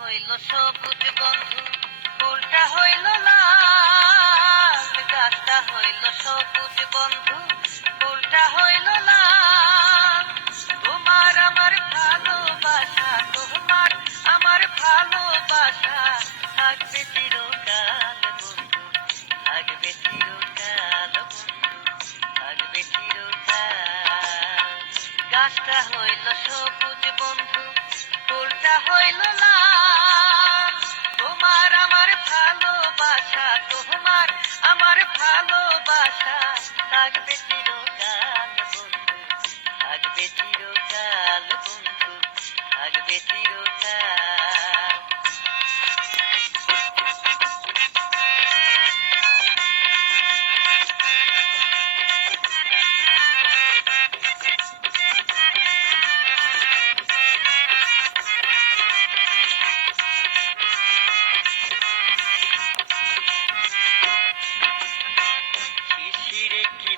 হইল সবুজ বন্ধু, ফুলটা হইল লাল, গাছটা হইল সবুজ বন্ধু, ফুলটা হইল লাল। তোমার আমার ভালোবাসা, তোমার আমার ভালোবাসা, থাকবে চিরকাল বন্ধু, থাকবে চিরকাল বন্ধু, থাকবে চিরকাল। গাছটা হইল সবুজ বন্ধু, ফুলটা হইল লাল। থাকবে চিরকাল বন্ধু থাকবে চিরকাল বন্ধু থাকবে চিরকাল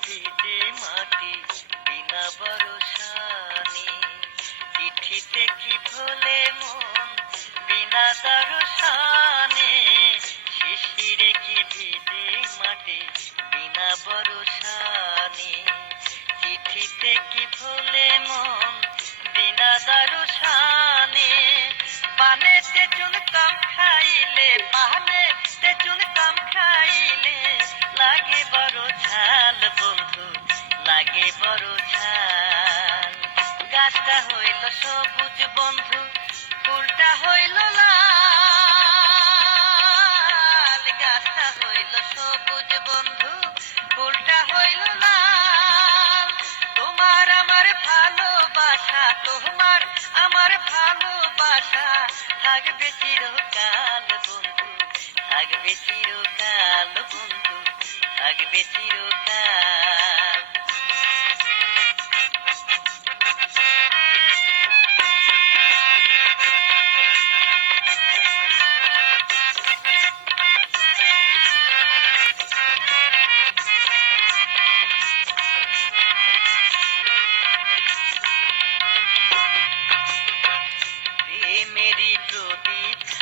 ভিজে মাটি বিনা বরসানে চিঠিতে কি ভোলে মন বিনা দরসানে? শিশিরে কি ভিজে মাটি বিনা বরসানে চিঠিতে কি ভোলে মন বিনা দরসানে? পানেতে চুনকাম খাইলে পানেতে হইল সবুজ বন্ধু, ফুলটা হইল লাল, গাছটা হইল সবুজ বন্ধু, ফুলটা হইল লাল। তোমার আমার ভালোবাসা, তোমার আমার ভালোবাসা, থাকবে চিরকাল বন্ধু, থাকবে চিরকাল বন্ধু, থাকবে চিরকাল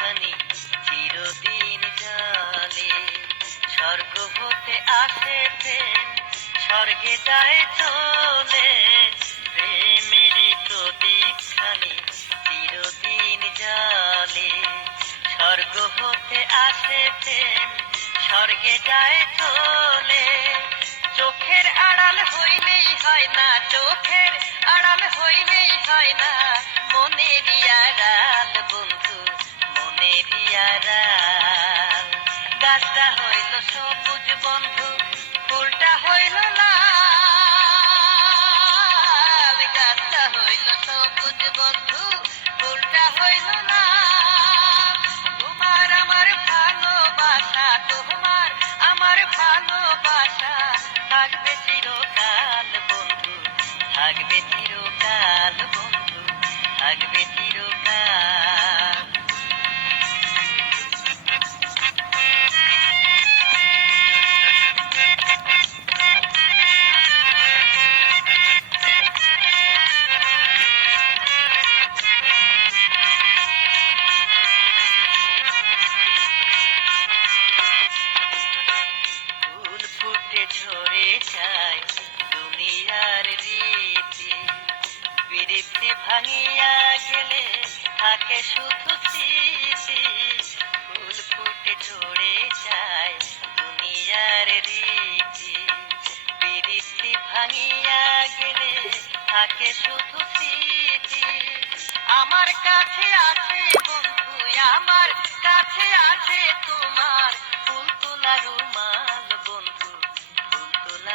খানি চিরদিন জালে স্বর্গ হতে আসে প্রেম স্বর্গে যায় চলে প্রেমেরই প্রদীপ খানি চিরদিন জালে, স্বর্গ হতে আসে স্বর্গে যায় চলে চোখের আড়াল হইলেই হয় না, চোখের আড়াল হইলেই হয় না মনেরই আড়াল সবুজ বন্ধু হইল সবুজ বন্ধু হইল তোমার আমার থাকবে চিরকাল বন্ধু, থাকবে চিরকাল বন্ধু, থাকবে চিরকাল ফুটে ঝরে দুনিয়ার রীতি। বিরক্তি ভাঙিয়া গেলে থাকে শুধু স্মৃতি। ফুল ফুটে ঝরে যায় দুনিয়ার রীতি। বিরক্তি ভাঙিয়া গেলে থাকে শুধু স্মৃতি। আমার কাছে আছে বন্ধু, আমার কাছে আছে তোমার। ফুল তোলা